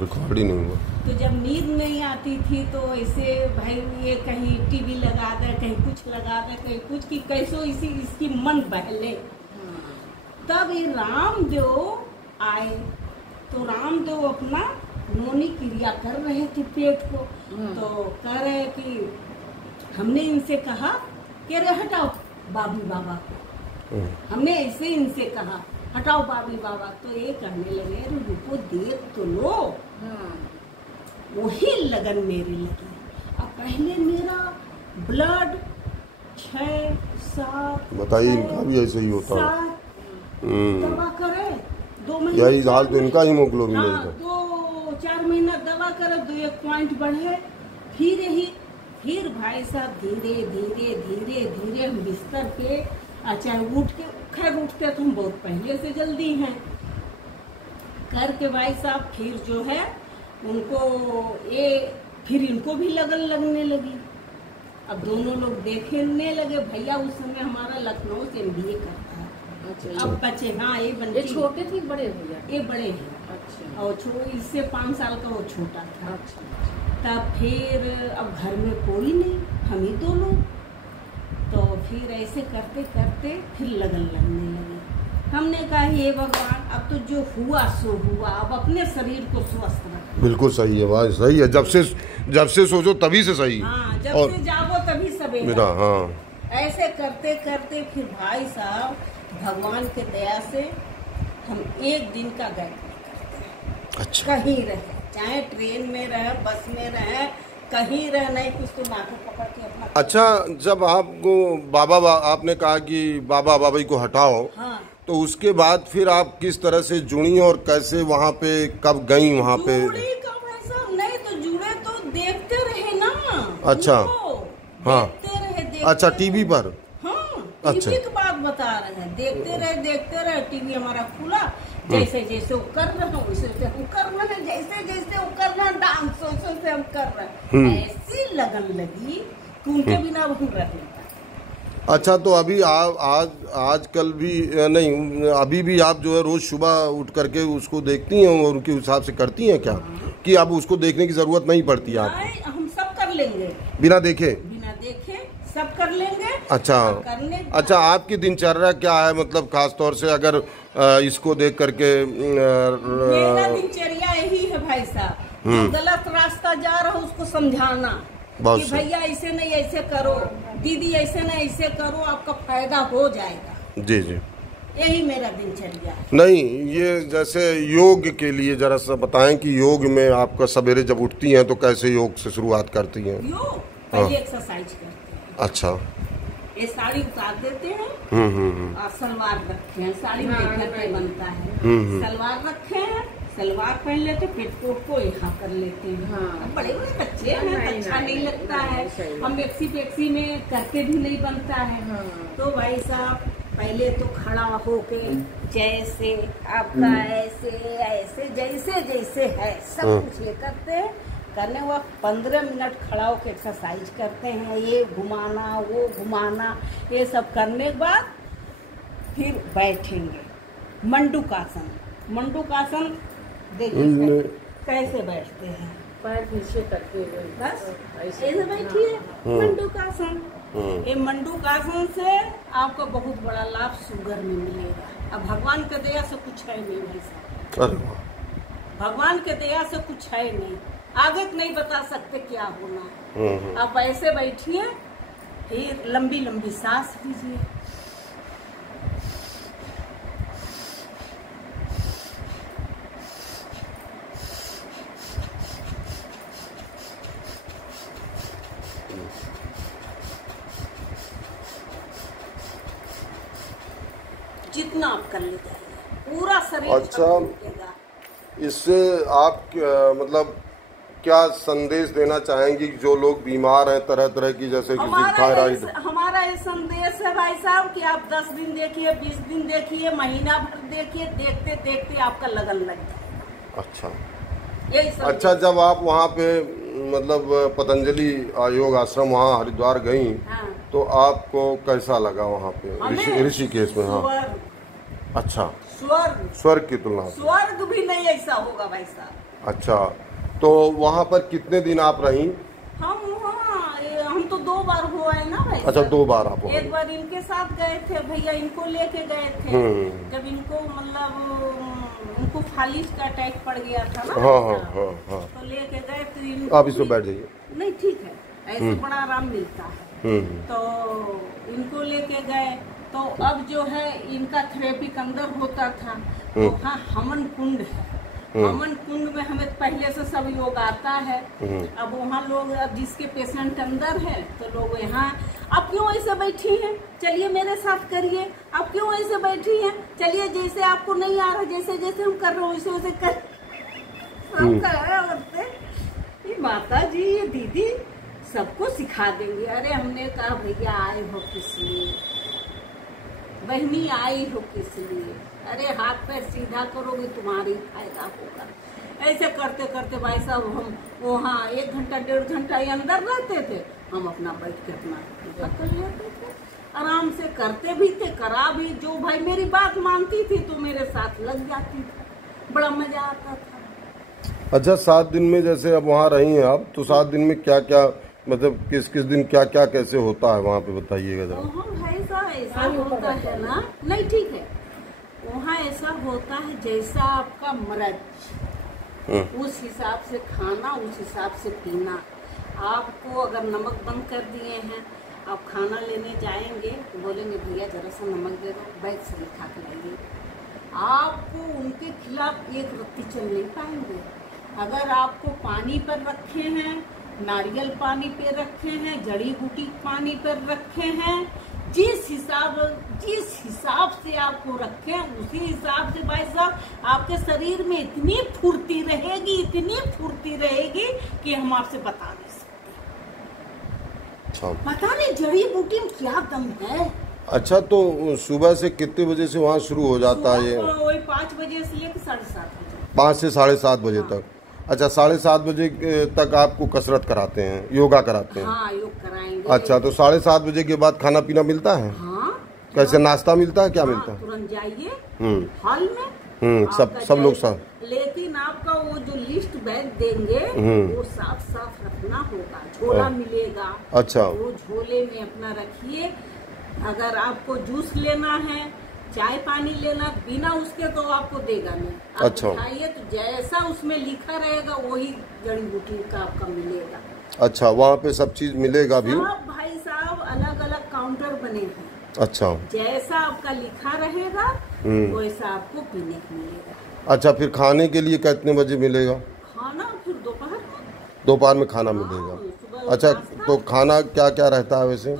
Record ही नहीं हुआ। तो जब नींद नहीं आती थी तो ऐसे भाई ये कहीं टीवी लगा दे, कहीं कुछ लगा दे, कहीं कुछ, कि कैसो इसकी मन बहले। तब ये रामदेव आए तो रामदेव अपना नोनी क्रिया कर रहे थे पेट को। तो कह रहे कि हमने इनसे कहा कि अरे हटाओ बाबी बाबा को, हमने ऐसे इनसे कहा हटाओ बाबी बाबा। तो ये कहने लगे अरे रुको देख तो लो। वही लगन मेरी लगी। अब पहले मेरा ब्लड 6-7 बताइए, इनका भी ऐसे ही होता है। दवा करे 2 महीने, यही हाल तो इनका हीमोग्लोबिन है। 2-4 महीना दवा करे 2-1 पॉइंट बढ़े, फिर भाई साहब धीरे धीरे धीरे धीरे हम बिस्तर पे चाहे उठ के, खैर उठते तो हम बहुत पहले से जल्दी हैं करके भाई साहब, फिर जो है उनको फिर इनको भी लगन लगने लगी। अब दोनों लोग देखने लगे। भैया उस समय हमारा लखनऊ से MBA करता है। अच्छा। अब बच्चे, हाँ ये छोटे थे बड़े भैया? ये बड़े हैं। अच्छा। और इससे 5 साल का वो छोटा था। अच्छा। तब फिर अब घर में कोई नहीं, हम ही 2 लोग। तो फिर ऐसे करते करते फिर लगन लगने लगी। हमने कहा हे भगवान, अब तो जो हुआ सो हुआ, अब अपने शरीर को स्वस्थ रखो। बिल्कुल सही है, बात सही है। जब से सोचो तभी से सही। हाँ, जब से जागो तभी सवेरा। हाँ, ऐसे करते करते फिर भाई साहब भगवान के दया से हम 1 दिन का गैप नहीं करते। अच्छा। कहीं रहे, चाहे ट्रेन में रहे, बस में रहे, कहीं रह नहीं, कुछ तो नाक पकड़ के अपना। अच्छा, जब आपको आपने कहा कि बाबा बाबाई को हटाओ, हाँ। तो उसके बाद फिर आप किस तरह से जुड़ी और कैसे वहाँ पे, कब गई वहाँ पे? जुड़ी कब ऐसा नहीं, तो जुड़े तो देखते रहे ना। अच्छा। हाँ। देखते रहे। अच्छा, टीवी पर? हाँ, अच्छा। टीवी की बात बता रहे हैं। देखते रहे। टीवी हमारा खुला, जैसे जैसे वो कर रहे हैं वैसे वैसे हम कर रहे हैं, जैसे जैसे वो कर रहे हैं डांस वैसे हम कर रहे हैं। ऐसी लगन लगी कि उनके बिना अब हम रह नहीं पाते। अच्छा, तो अभी आप आजकल भी नहीं, अभी भी आप जो है रोज सुबह उठ करके उसको देखती हैं और उनके हिसाब से करती हैं क्या? कि अब उसको देखने की जरूरत नहीं पड़ती आप? नहीं, हम सब कर लेंगे बिना देखे सब कर लेंगे। अच्छा। अच्छा, आपकी दिनचर्या क्या है, मतलब खास तौर से अगर इसको देख करके? मेरा दिनचर्या यही है भाई साहब, जो गलत रास्ता जा रहा है उसको समझाना कि भैया ऐसे नहीं ऐसे करो, दीदी ऐसे नहीं ऐसे करो, आपका फायदा हो जाएगा। जी जी, यही मेरा दिनचर्या है। नहीं, ये जैसे योग के लिए जरा सा बताएं कि योग में आपका सवेरे जब उठती हैं तो कैसे योग से शुरुआत करती हैं? योग पहले एक्सरसाइज करते हैं। अच्छा। ये साड़ी उतार देते हैं और सलवार रखे हैं। साड़ी घर पे बनता है। सलवार रखे हैं, सलवार पहन लेते, पेटकोट को यहाँ कर लेते हैं। हाँ। बड़े बड़े बच्चे हैं, अच्छा नहीं लगता है। हम मैक्सी में करके भी नहीं बनता है। हाँ। तो भाई साहब पहले तो खड़ा होके जैसे आपका ऐसे ऐसे जैसे जैसे है सब कुछ ये करते हैं। करने हुआ 15 मिनट खड़ा होकर एक्सरसाइज करते हैं, ये घुमाना वो घुमाना, ये सब करने के बाद फिर बैठेंगे। मंडूकासन देखिए कैसे बैठते हैं, पैर नीचे करके हुए, बस ऐसे बैठिए। मंडूकासन, ये मंडूकासन से आपको बहुत बड़ा लाभ शुगर में मिलेगा। अब भगवान के दया से कुछ है नहीं भाई साहब, भगवान के दया से कुछ है नहीं, आगे नहीं बता सकते क्या होना। आप ऐसे बैठिए, फिर लंबी लंबी सांस लीजिए। जितना आप कर ले जाइए, पूरा शरीर। अच्छा, इससे आप मतलब क्या संदेश देना चाहेंगी जो लोग बीमार हैं तरह तरह की, जैसे किसी थायराइड? हमारा ये संदेश है भाई साहब कि आप 10 दिन देखिए, 20 दिन देखिए, महीना भर देखिए, देखते देखते आपका लगन लग जाएगा। अच्छा। यही अच्छा, जब आप वहाँ पे मतलब पतंजलि योग आश्रम वहाँ हरिद्वार गई, हाँ। तो आपको कैसा लगा वहाँ पे ऋषिकेश में? हाँ। अच्छा, स्वर्ग की तुलना? स्वर्ग भी नहीं ऐसा होगा भाई साहब। अच्छा, तो वहाँ पर कितने दिन आप रहीं? हम तो 2 बार हुआ है ना भाई। अच्छा, 2 बार आप? एक बार इनके साथ गए थे भैया, इनको लेके गए थे जब इनको मतलब इनको फालिस का अटैक पड़ गया था ना। हाँ। तो लेके गए तो आप इसमें बैठ जाइए। नहीं ठीक है, ऐसे बड़ा आराम मिलता है। तो इनको लेके गए तो अब जो है इनका थेरेपी अंदर होता था। तो हाँ, हमन कुंड है, हमन कुंड में हमें पहले से सब योग आता है। अब वहाँ लोग, अब जिसके पेशेंट अंदर है तो लोग यहाँ, आप क्यों ऐसे बैठी हैं, चलिए मेरे साथ करिए, आप क्यों ऐसे बैठी हैं, चलिए जैसे आपको नहीं आ रहा, जैसे जैसे हम कर रहे हो वैसे वैसे कर। ये माता जी, ये दीदी सबको सिखा देंगे। अरे हमने कहा भैया आए हो किस लिए, बहनी आई हो किस लिए, अरे हाथ पैर सीधा करोगे तुम्हारी फायदा होगा। ऐसे करते करते भाई साहब हम वहाँ 1 घंटा 1.5 घंटा ही अंदर रहते थे, हम अपना बैठ के अपना कर लेते थे, आराम से करते भी थे, करा भी। जो भाई मेरी बात मानती थी तो मेरे साथ लग जाती थी, बड़ा मजा आता था। अच्छा, 7 दिन में जैसे अब वहाँ रही हैं आप, तो 7 दिन में क्या क्या, मतलब किस किस दिन क्या क्या कैसे होता है वहाँ पे, बताइएगा जरा। भाई साहब ऐसा होता है ना, नहीं ठीक है, वहाँ ऐसा होता है जैसा आपका मर्ज, उस हिसाब से खाना, उस हिसाब से पीना। आपको अगर नमक बंद कर दिए हैं, आप खाना लेने जाएंगे तो बोलेंगे भैया जरा सा नमक दे दो, बैग से लिखा के लाइए। आपको उनके खिलाफ एक रत्ती चल नहीं पाएंगे। अगर आपको पानी पर रखे हैं, नारियल पानी पे रखे हैं, जड़ी बूटी पानी पर रखे हैं, जिस हिसाब से आपको रखे, उसी हिसाब से भाई साहब आपके शरीर में इतनी फुर्ती रहेगी, इतनी फुर्ती रहेगी कि हम आपसे बता नहीं सकते। पता नहीं जड़ी बूटी में क्या दम है। अच्छा, तो सुबह से कितने बजे से वहाँ शुरू हो जाता है ये? वही 5 बजे से लेकर 7:30 बजे। 5 से 7:30 बजे तक? अच्छा, 7:30 बजे तक आपको कसरत कराते हैं, योगा कराते हैं? हाँ, योग कराएंगे। अच्छा, तो 7:30 बजे के बाद खाना पीना मिलता है? हाँ। कैसे, नाश्ता मिलता है, क्या मिलता है? तुरंत जाइए हॉल में, सब लोग साथ। लेकिन आपका वो जो लिस्ट बैग देंगे वो साफ रखना होगा, झोला मिलेगा। अच्छा, वो झोले में अपना रखिए। अगर आपको जूस लेना है, चाय पानी लेना, बिना उसके तो आपको देगा नहीं। आप अच्छा, खाइए तो जैसा उसमें लिखा रहेगा वही जड़ी बूटी का आपका मिलेगा। अच्छा, वहाँ पे सब चीज मिलेगा भी? सब भाई साहब अलग अलग काउंटर बने हैं। अच्छा, जैसा आपका लिखा रहेगा वैसा आपको पीने को मिलेगा। अच्छा, फिर खाने के लिए कितने बजे मिलेगा खाना? फिर दोपहर में खाना मिलेगा। अच्छा, तो खाना क्या क्या रहता है वैसे?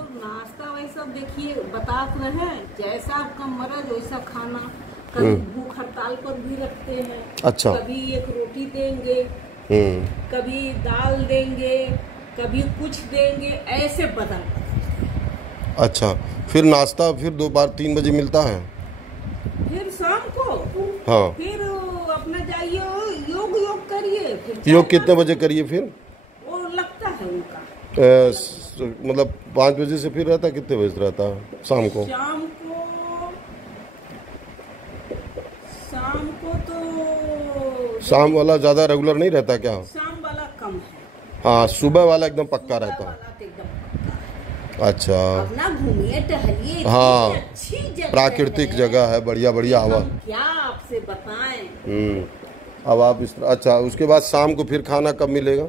देखिए बता रहे हैं, जैसा आपका मर्ज वैसा खाना। कभी भूख हड़ताल पर भी रखते हैं। अच्छा, कभी एक रोटी देंगे, कभी दाल देंगे, कभी कुछ देंगे, ऐसे बदल। अच्छा, फिर नाश्ता फिर दोपहर 3 बजे मिलता है? फिर शाम को हाँ, फिर अपना जाइए योग करिए। योग कितने बजे करिए फिर? वो लगता है उनका मतलब 5 बजे से फिर रहता है, कितने बजे रहता है शाम को? तो शाम वाला ज्यादा रेगुलर नहीं रहता क्या? शाम वाला कम है। हाँ, सुबह वाला एकदम पक्का रहता है। अच्छा, अपना घूमिए टहलिए, हाँ, अच्छी जगह, प्राकृतिक जगह है, बढ़िया हवा। क्या आपसे बताएं। अब आप इस, अच्छा, उसके बाद शाम को फिर खाना कब मिलेगा?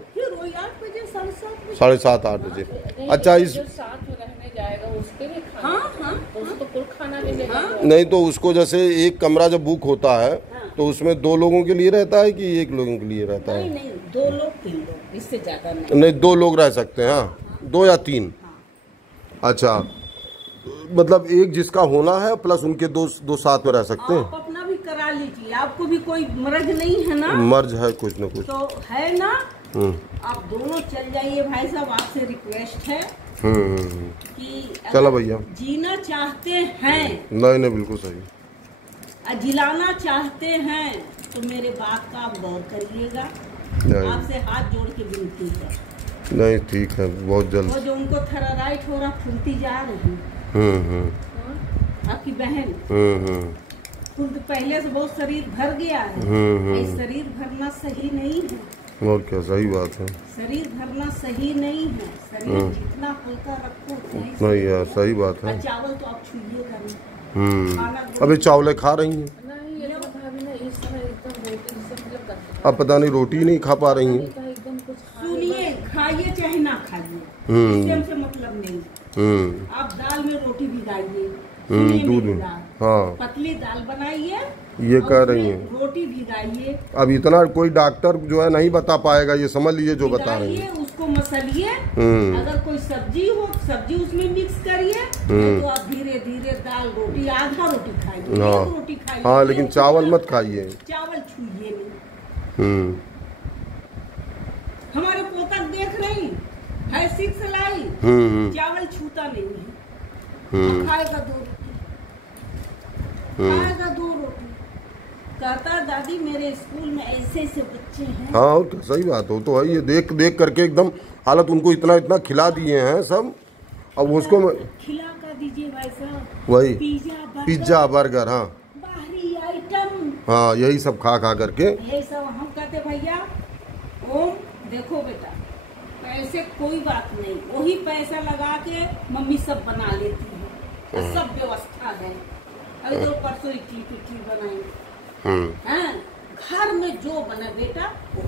7:30-8 बजे। अच्छा, इस साथ में रहने जाएगा उसके लिए खाना, तो उसको कुल खाना मिलेगा? नहीं, तो उसको जैसे एक कमरा जब बुक होता है तो उसमें 2 लोगों के लिए रहता है कि 1 लोगों के लिए रहता है? नहीं, 2 लोग 3 लोग, इससे ज्यादा नहीं। नहीं, 2 लोग रह सकते हैं। हाँ, 2 या 3। अच्छा, मतलब एक जिसका होना है प्लस उनके दो साथ में रह सकते हैं। आप अपना भी करा लीजिए, आपको भी कोई मर्ज नहीं है ना? मर्ज है कुछ न कुछ तो है ना। आप दोनों चल जाइए भाई साहब, आपसे रिक्वेस्ट है कि चलो भैया, जीना चाहते हैं, नहीं बिल्कुल सही, जिलाना चाहते हैं तो मेरे बात का आप गौर करिएगा। आपसे हाथ जोड़ के विनती है। नहीं, ठीक है, बहुत जल्द। वो जो उनको थराइट हो रहा, फूलती जा रही, आपकी बहन, खुद पहले से बहुत शरीर भर गया है। ये शरीर भरना सही नहीं है। और क्या, सही बात है। शरीर भरना सही नहीं है। शरीर जितना हल्का रखो उतना नहीं यार, सही बात है। चावल तो आप छूइएगा नहीं। अभी चावलें खा रही हैं। नहीं, ये तो भाभी ना इस समय एकदम रोटी से मतलब करते अब पता नहीं रोटी नहीं खा पा रही हैं। एकदम कुछ सुनिए, खाइए चाहे ना खाइए, इससे हमसे मतलब नहीं। आप दाल में रोटी भिगाइए, दूध में, हाँ पतली दाल बनाइए, ये कह रही हैं। रोटी भिगाइए। अब इतना कोई डॉक्टर जो है नहीं बता पाएगा, ये समझ लीजिए जो बता रही है। उसको मसलिए, अगर कोई सब्जी हो सब्जी उसमें मिक्स करिए, तो आप धीरे धीरे दाल रोटी आधा रोटी खाइए, हाँ रोटी खाइए। हाँ, लेकिन चावल मत खाइए, चावल छूइए नहीं। हमारे पोता देख रही है, 6 लाई, चावल छूता नहीं है, खाएगा 2 रोटी, खाएगा 2 रोटी। कहता दादी मेरे स्कूल में ऐसे ऐसे बच्चे हैं। हाँ, और क्या, सही बात हो तो है। ये देख देख करके एकदम हालत, उनको इतना इतना खिला दिए हैं सब। अब उसको खिला कर दीजिए भाई साहब, वही पिज्जा बर्गर, हाँ बाहरी आइटम, हाँ यही सब खा खा करके। ये सब हम कहते भैया ओम देखो बेटा, पैसे कोई बात नहीं, वही पैसा लगा के मम्मी सब बना लेती है, सब व्यवस्था है। अरे तो परसों इडली पिट्ठी बनाई, घर में जो बना बेटा वो।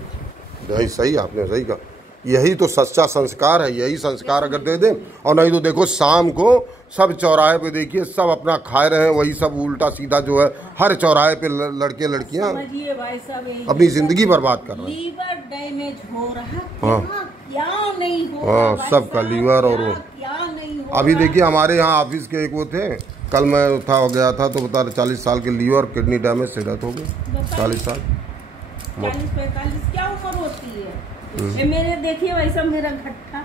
यही सही, आपने सही कहा। यही तो सच्चा संस्कार है। यही संस्कार अगर दे दें, और नहीं तो देखो शाम को सब चौराहे पे देखिए सब अपना खा रहे हैं, वही सब उल्टा सीधा जो है हर चौराहे पे लड़के लड़कियां भाई साहब अपनी जिंदगी बर्बाद कर रहे हैं। लीवर डैमेज हो रहा, हाँ क्या नहीं हो हाँ, सबका लीवर। और क्या नहीं हो अभी देखिए हमारे यहाँ ऑफिस के एक वो थे, कल मैं हो गया था तो बता 40 साल के लीवर किडनी डैमेज से डेथ हो गई। 40 साल 40-45 क्या उम्र होती है। ये मेरे देखिए वैसा मेरा घट्टा,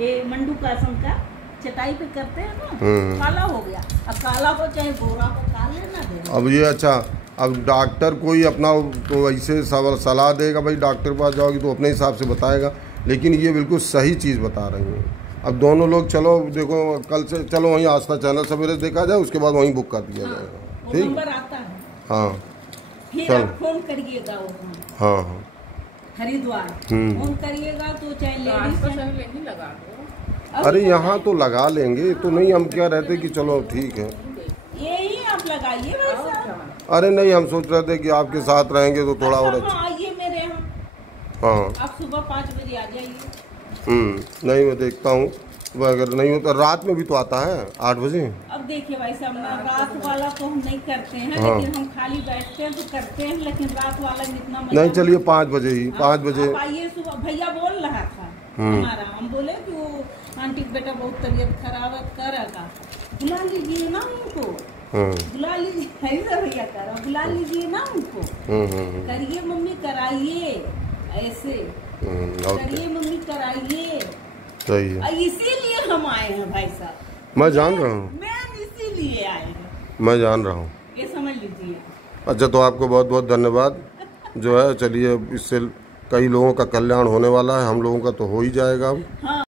ये मंडू कासम का चटाई पे करते हैं ना, काला हो गया। अब काला हो चाहे गोरा हो, काले ना दे। अब ये अच्छा, अब डॉक्टर कोई अपना तो ऐसे सलाह देगा, भाई डॉक्टर के पास जाओगी तो अपने हिसाब से बताएगा, लेकिन ये बिल्कुल सही चीज़ बता रही हैं। अब दोनों लोग चलो देखो, कल से चलो वहीं आस्था चैनल सवेरे देखा जाए, उसके बाद वहीं बुक कर दिया जाएगा। ठीक, नंबर आता है, हाँ फिर आप फोन करिएगा। हाँ हाँ, हरिद्वार फोन करिएगा तो चाहे लेडीज नहीं लगा दो। अरे यहाँ तो लगा लेंगे, तो नहीं हम क्या रहते कि चलो ठीक है यही आप लगाइए वैसा। अरे नहीं, हम सोच रहे थे कि आपके साथ रहेंगे तो थोड़ा और अच्छा। आइए मेरे यहाँ, हाँ आप सुबह 5 बजे आ जाइए। नहीं मैं देखता हूँ, अगर नहीं होता रात में भी तो आता है 8 बजे। अब देखिए भाई साहब, रात वाला तो हम नहीं करते हैं, लेकिन हम खाली बैठते हैं तो करते हैं, लेकिन रात वाला इतना नहीं, चलिए 5 बजे ही, 5 बजे आइए सुबह। भैया बोल रहा था हमारा, हम बोले कि वो आंटी बेटा बहुत तबीयत खराब है, करेगा बुला लीजिए ना उनको, बुला लीजिए। ऐसा भैया कर रहा, बुला लीजिए ना उनको, करिए मम्मी कराइए, ऐसे करिए मम्मी कराइए। सही है, इसीलिए हम आए हैं भाई साहब। मैं जान रहा हूँ, मैं इसीलिए आए हैं, मैं जान रहा हूँ। ये समझ लीजिए। अच्छा, तो आपको बहुत बहुत धन्यवाद जो है। चलिए, इससे कई लोगों का कल्याण होने वाला है, हम लोगों का तो हो ही जाएगा अब। हाँ।